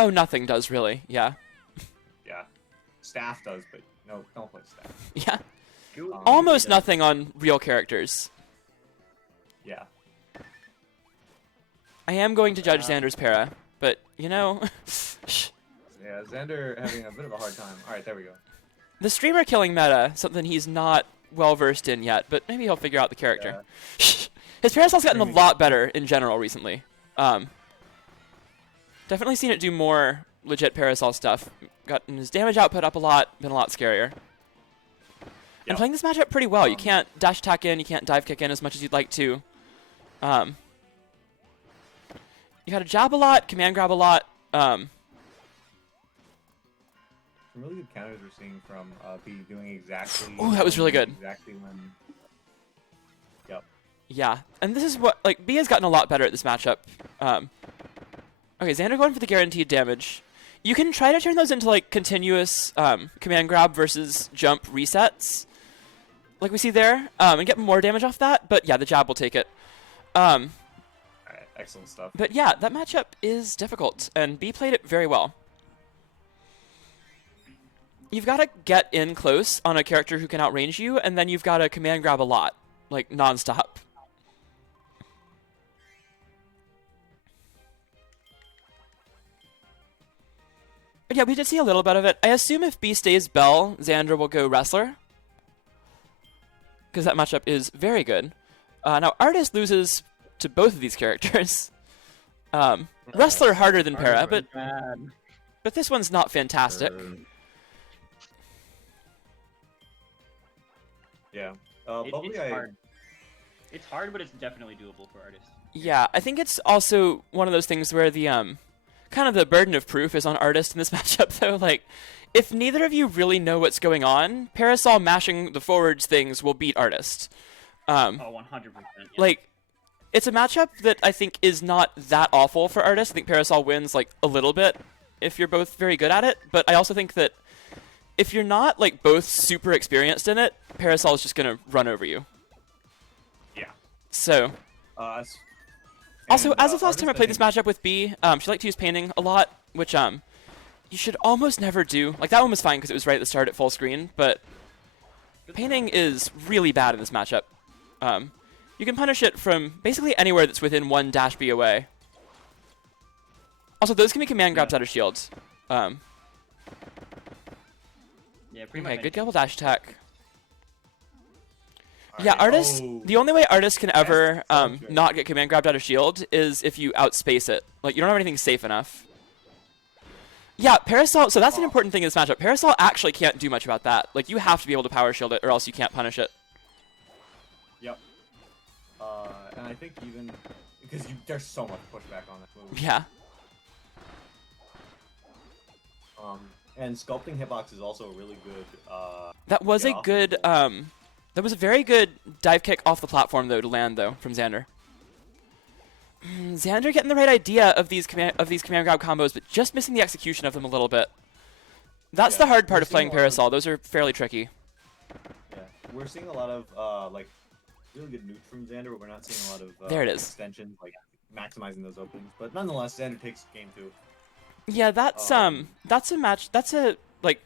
Oh, nothing does really. Yeah. Yeah. Staff does, but no, don't play staff. Yeah. Goo- Almost Goofy does. nothing on real characters. Yeah. I am going to judge Xander's para, but you know, Yeah, Xander having a bit of a hard time. Alright, there we go. the streamer killing meta, something he's not well versed in yet, but maybe he'll figure out the character. His Parasol's gotten a lot better in general recently. Definitely seen it do more legit Parasol stuff. Gotten his damage output up a lot, been a lot scarier. And playing this matchup pretty well. You can't dash attack in, you can't dive kick in as much as you'd like to. You gotta jab a lot, command grab a lot. Some really good counters we're seeing from B doing exactly. Ooh, that was really good. Exactly when. Yep. Yeah, and this is what, like, B has gotten a lot better at this matchup. Okay, Xander going for the guaranteed damage. You can try to turn those into, like, continuous command grab versus jump resets, like we see there, and get more damage off that, but yeah, the jab will take it. Alright, excellent stuff. But yeah, that matchup is difficult, and B played it very well. You've got to get in close on a character who can outrange you, and then you've got to command grab a lot, like, non-stop. But yeah, we did see a little bit of it. I assume if B stays Bell, Xander will go Wrestler, because that matchup is very good. Now, Artist loses to both of these characters. Wrestler harder than Para, but this one's not fantastic. Yeah. It's hard. It's hard, but it's definitely doable for artists. Yeah, I think it's also one of those things where the kind of the burden of proof is on Artist in this matchup, though. Like, if neither of you really know what's going on, Parasol mashing the forwards things will beat Artist. Oh, 100%. Yeah. Like, it's a matchup that I think is not that awful for Artist. I think Parasol wins, like, a little bit if you're both very good at it, but I also think that if you're not, like, both super experienced in it, Parasol is just going to run over you. Yeah. So, also, as of last time I played this matchup with B, she liked to use painting a lot, which you should almost never do. Like, that one was fine because it was right at the start at full screen, but painting is really bad in this matchup. You can punish it from basically anywhere that's within one dash B away. Also, those can be command grabs out of shields. Yeah, pretty much. Okay, good double dash attack. Yeah, Artist, the only way Artist can ever not get command grabbed out of shield is if you outspace it. Like, you don't have anything safe enough. Yeah, Parasol, so that's an important thing in this matchup. Parasol actually can't do much about that. Like, you have to be able to power shield it or else you can't punish it. Yep. And I think even because there's so much pushback on that move. Yeah. And sculpting hitbox is also a really good. That was a good. That was a very good dive kick off the platform though to land though from Xander. Xander getting the right idea of these command grab combos, but just missing the execution of them a little bit. That's the hard part of playing Parasol. Those are fairly tricky. Yeah, we're seeing a lot of like really good newts from Xander, but we're not seeing a lot of there it is. extensions, like maximizing those openings. But nonetheless, Xander takes game 2. Yeah, that's a match. That's a like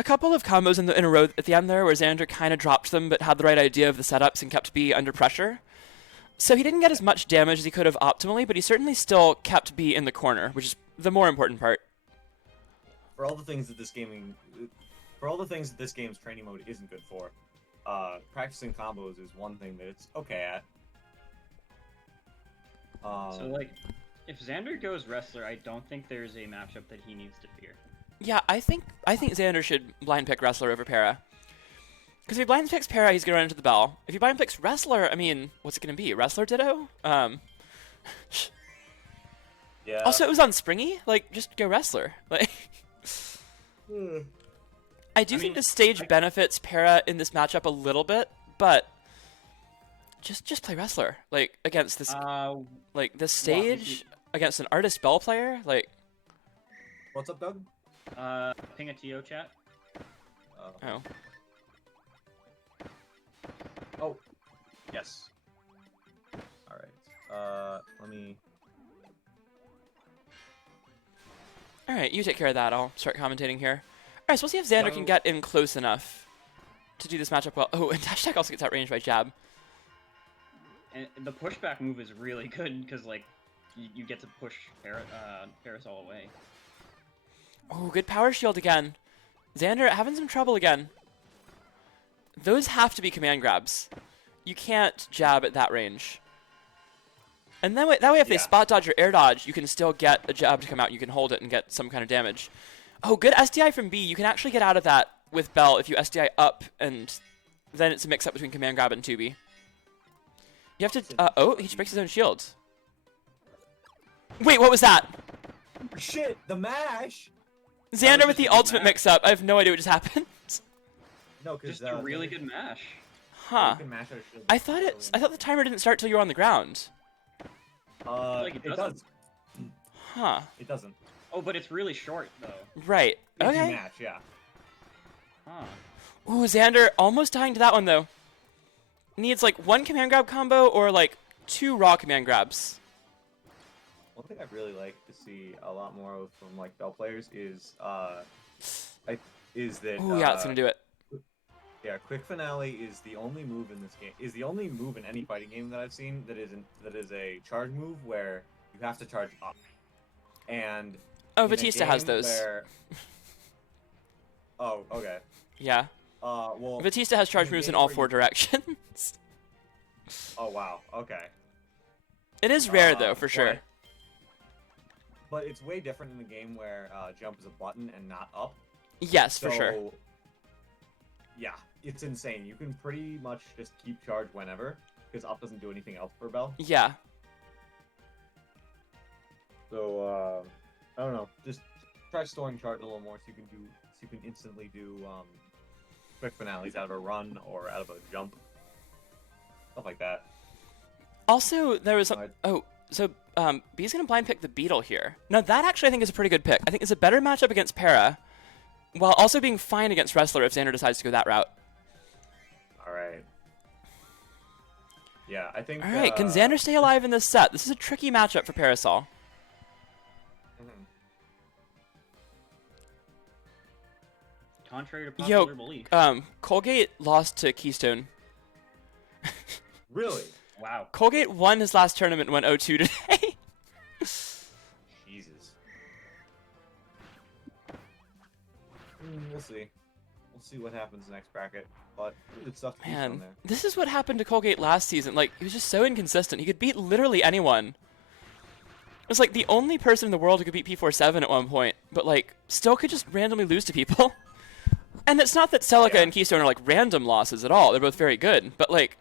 a couple of combos in a row at the end there where Xander kind of dropped them, but had the right idea of the setups and kept B under pressure. So he didn't get as much damage as he could have optimally, but he certainly still kept B in the corner, which is the more important part. For all the things that this game's training mode isn't good for, practicing combos is one thing that it's okay at. So, like, if Xander goes Wrestler, I don't think there's a matchup that he needs to fear. Yeah, I think Xander should blind pick Wrestler over Para. Because if he blind picks Para, he's going to run into the bell. If he blind picks Wrestler, I mean, what's it going to be? Wrestler Ditto? Yeah. Also, it was on Springy. Like, just go Wrestler. Like, I think the stage benefits Para in this matchup a little bit, but just play Wrestler. Like, against this, like, this stage, against an Artist Bell player, like... What's up, Doug? Ping a TO chat. Oh. Oh, yes. All right. Let me. All right, you take care of that. I'll start commentating here. All right, so we'll see if Xander can get in close enough to do this matchup well. Oh, and dash attack also gets outranged by jab. And the pushback move is really good because like you get to push Parasol away. Oh, good power shield again. Xander having some trouble again. Those have to be command grabs. You can't jab at that range. And that way if they spot dodge or air dodge, you can still get a jab to come out and you can hold it and get some kind of damage. Oh, good SDI from B. You can actually get out of that with Bell if you SDI up, and then it's a mix-up between command grab and 2B. You have to... oh, he just breaks his own shield. Wait, what was that? Shit, the mash! Xander with the ultimate mix-up. I have no idea what just happened. No, because just a really good mash. Huh. I thought the timer didn't start till you were on the ground. Like it does. Huh. It doesn't. Oh, but it's really short though. Right. Okay. Match, yeah. Huh. Ooh, Xander almost dying to that one though. Needs like 1 command grab combo or like 2 raw command grabs. One thing I'd really like to see a lot more of from like Bell players is that. Ooh, yeah, it's gonna do it. Yeah, quick finale is the only move in this game. Is the only move in any fighting game that I've seen that is a charge move where you have to charge up. And Batista has those. Oh, okay. Yeah. Well. Batista has charge moves in all 4 directions. Oh wow. Okay. It is rare though, for sure. But it's way different in the game where jump is a button and not up. Yes, for sure. Yeah, it's insane. You can pretty much just keep charge whenever, because up doesn't do anything else for Bell. Yeah. So I don't know. Just try storing charge a little more so you can instantly do quick finales out of a run or out of a jump, stuff like that. Also, there was B's gonna blind pick the Beetle here. Now that actually I think is a pretty good pick. I think it's a better matchup against Para, while also being fine against Wrestler if Xander decides to go that route. All right. Yeah, I think. All right, can Xander stay alive in this set? This is a tricky matchup for Parasol. Contrary to popular belief. Colgate lost to Keystone. Really? Wow. Colgate won his last tournament and went 0-2 today. Jesus. We'll see. We'll see what happens next bracket. But good stuff to Man, there. this is what happened to Colgate last season. Like, he was just so inconsistent. He could beat literally anyone. It was like the only person in the world who could beat P47 at one point, but like, still could just randomly lose to people. And it's not that Celica and Keystone are like random losses at all. They're both very good, but like,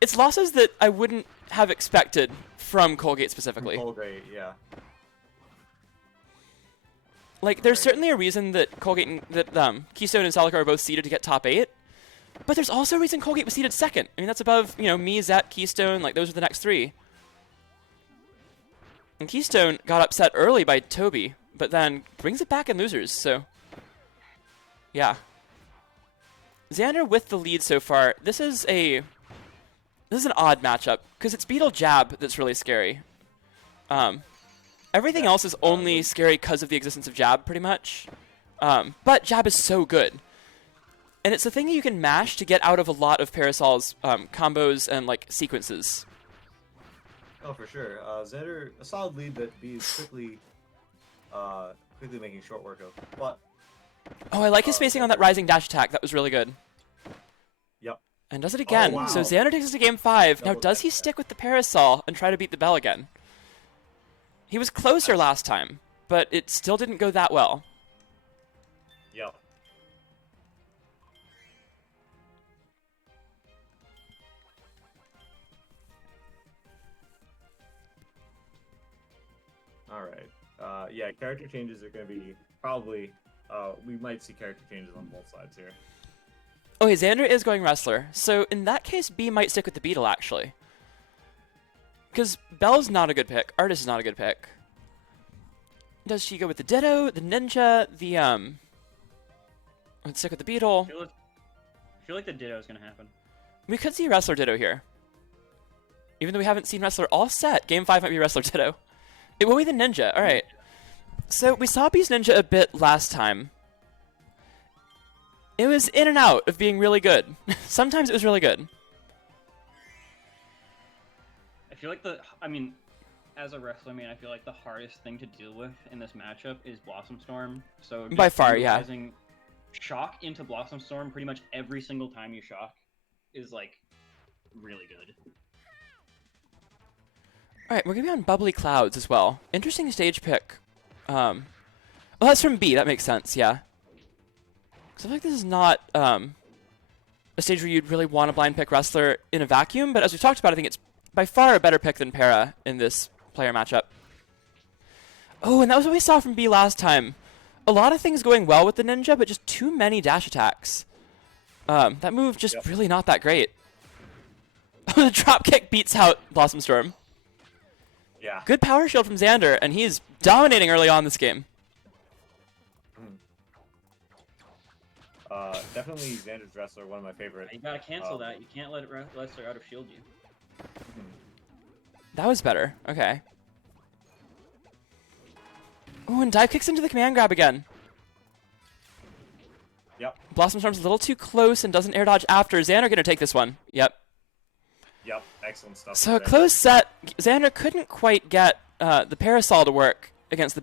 it's losses that I wouldn't have expected from Colgate specifically. From Colgate, yeah. Like, there's certainly a reason that Keystone and Celica are both seeded to get top 8, but there's also a reason Colgate was seeded 2nd. I mean, that's above, me, Zet, Keystone, like, those are the next 3. And Keystone got upset early by Toby, but then brings it back in losers, so yeah. Xander with the lead so far. This is an odd matchup, because it's Beetle Jab that's really scary. Everything else is only scary because of the existence of Jab, pretty much. But Jab is so good. And it's the thing that you can mash to get out of a lot of Parasol's combos and like sequences. Oh, for sure. Xander, a solid lead that B is quickly making short work of. But oh, I like his spacing on that rising dash attack. That was really good. Yep. And does it again. Oh, wow. So Xander takes us to game 5. Now, does he stick with the Parasol and try to beat the Bell again? He was closer last time, but it still didn't go that well. Yep. All right. Yeah, character changes are going to be probably. We might see character changes on both sides here. Okay, Xander is going Wrestler, so in that case, B might stick with the Beetle, actually. Because Bell's not a good pick. Artist is not a good pick. Does she go with the Ditto, the Ninja, let's stick with the Beetle. I feel like the Ditto is going to happen. We could see Wrestler Ditto here. Even though we haven't seen Wrestler all set, game 5 might be Wrestler Ditto. It will be the Ninja, alright. So we saw Beast Ninja a bit last time. It was in and out of being really good. Sometimes it was really good. I feel like as a wrestler, I feel like the hardest thing to deal with in this matchup is Blossom Storm. So just by far, yeah. utilizing shock into Blossom Storm pretty much every single time you shock is like really good. Alright, we're gonna be on Bubbly Clouds as well. Interesting stage pick. Oh, that's from B, that makes sense, yeah. Because I feel like this is not a stage where you'd really want to blind pick wrestler in a vacuum, but as we've talked about, I think it's by far a better pick than Para in this player matchup. Oh, and that was what we saw from B last time. A lot of things going well with the ninja, but just too many dash attacks. That move just really not that great. The drop kick beats out Blossom Storm. Yeah. Good power shield from Xander, and he's dominating early on this game. Definitely Xander's wrestler, one of my favorite. You gotta cancel that. You can't let wrestler out of shield you. That was better. Okay. Oh, and dive kicks into the command grab again. Yep. Blossom Storm's a little too close and doesn't air dodge after. Xander gonna take this one. Yep. Yep. Excellent stuff. So a close set. Xander couldn't quite get the Parasol to work against the